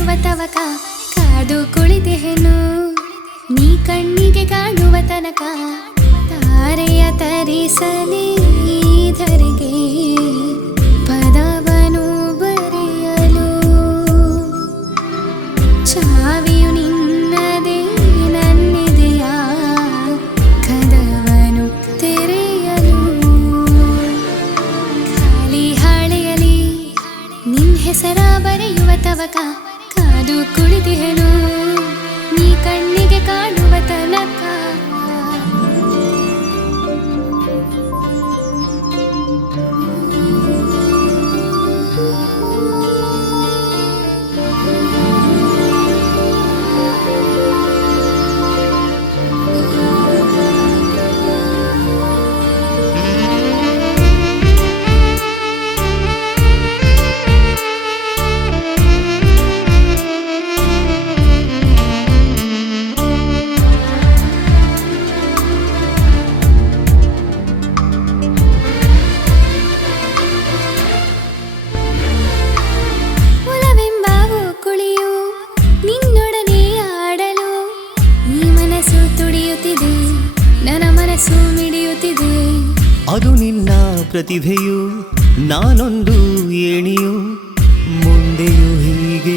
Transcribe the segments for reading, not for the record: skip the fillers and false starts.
ಬರೆಯುವ ತವಕ ಕಾದು ಕುಳಿತೆಹೆನು ನೀ ಕಣ್ಣಿಗೆ ಕಾಣುವ ತನಕ ತಾರೆಯ ತರಿಸಲಿ ಧರೆಗೆ ಪದವನು ಬರೆಯಲು ಚಾವಿಯು ನಿನ್ನದೇ ನನ್ನಿದೆಯ ಕದವನು ತೆರೆಯಲು ಖಾಲಿ ಹಾಳೆಯಲಿ ನಿನ್ ಹೆಸರ ಬರೆಯುವ ತವಕ ಕಾದು ಕುಳಿತೆಹೆನು ನೀ ಕಣ್ಣಿಗೆ ಕಾಣುವ ತನಕ ಅದು ನಿನ್ನ ಪ್ರತಿಭೆಯು ನಾನೊಂದು ಏಣಿಯು ಮುಂದೆಯೂ ಹೀಗೆ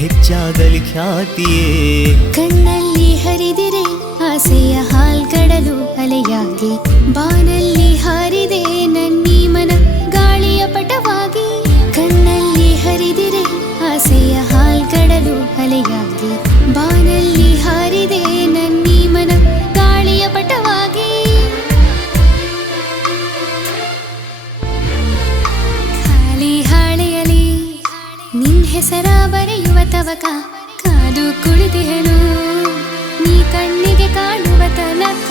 ಹೆಚ್ಚಾಗಲಿ ಖ್ಯಾತಿಯೇ ಕಣ್ಣಲ್ಲಿ ಹರಿದಿರೆ ಆಸೆಯ ಹಾಲ್ಗಡಲು ಅಲೆಯಾಗಿ ಬಾನಲ್ಲಿ ಹಾರಿದೆ ನನ್ನೀ ಮನ ಗಾಳಿಯ ಪಟವಾಗಿ ಕಣ್ಣಲ್ಲಿ ಹರಿದಿರೆ ಆಸೆಯ ಹಾಲ್ಗಡಲು ಅಲೆಯಾಗಿ ಬಾನಲ್ಲಿ ಹಾರಿದೆ ನನ್ನೀ ಮನ ಗಾಳಿಯ ಪಟವಾಗಿ ಖಾಲಿ ಹಾಳೆಯಲಿ ನಿನ್ ಹೆಸರ ಬರೆಯುವ ತವಕ ಕಾದು ಕುಳಿತೆಹೆನು ನೀ ಕಣ್ಣಿಗೆ ಕಾಣುವ ತನಕ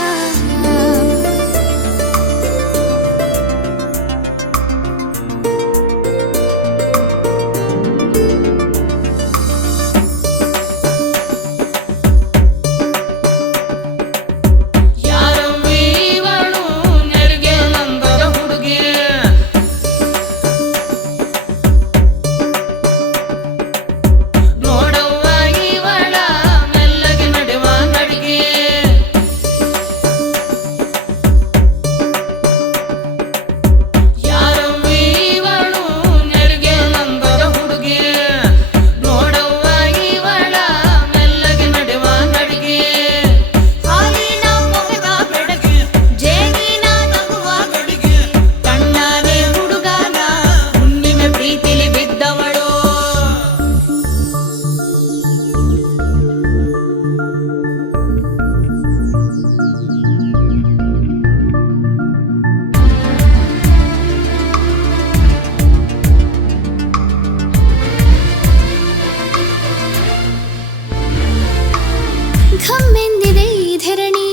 ಘಮ್ಮೆಂದಿದೆ ಈ ಧರಣಿ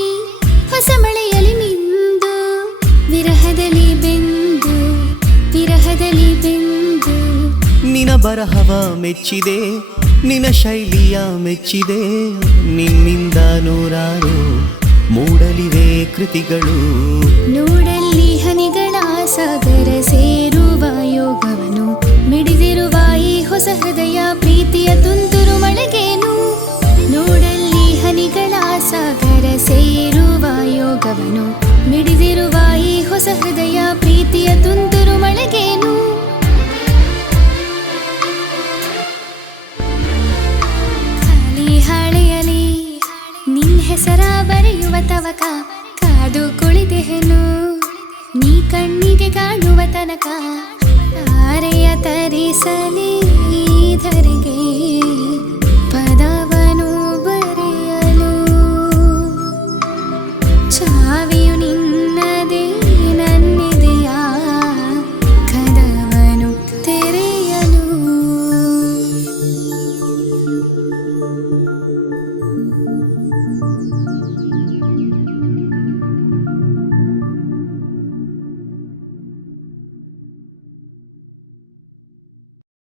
ಹೊಸ ಮಳೆಯಲಿ ಮಿಂದು ವಿರಹದಲ್ಲಿ ಬೆಂದು ನಿನ ಬರಹವ ಮೆಚ್ಚಿದೆ ನಿನ ಶೈಲಿಯ ಮೆಚ್ಚಿದೆ ನಿನ್ನಿಂದ ನೂರಾರು ಮೂಡಲಿವೆ ಕೃತಿಗಳು ನೋಡಲ್ಲಿ ಹನಿಗಳ ಸಾಗರ ಸೇರುವ ಯೋಗವನು ಮಿಡಿದಿರುವ ಈ ಹೊಸ ಹೃದಯ ಪ್ರೀತಿಯ ತುಂತುರು ಮಳೆಗೇನು ನೋಡಲ್ಲಿ ಹನಿಗಳ ಸಾಗರ ಸೇರುವ ಯೋಗವನು ಮಿಡಿದಿರುವ ಈ ಹೊಸ ಹೃದಯ ಪ್ರೀತಿಯ ತುಂತುರು ಮಳೆಗೇನು ಖಾಲಿ ಹಾಳೆಯಲಿ ನಿನ್ ಹೆಸರ ಬರೆಯುವ ತವಕ ಕಾದು ಕುಳಿತೆಹೆನು ನೀ ಕಣ್ಣಿಗೆ ಕಾಣುವ ತನಕ ತಾರೆಯ ತರಿಸಲಿ ಧರೆಗೆ ಪದವನು ಬರೆಯಲು ಚಾವಿಯು ನಿನ್ನದೇ ನನ್ನಿದೆಯ ಕದವನು ತೆರೆಯಲು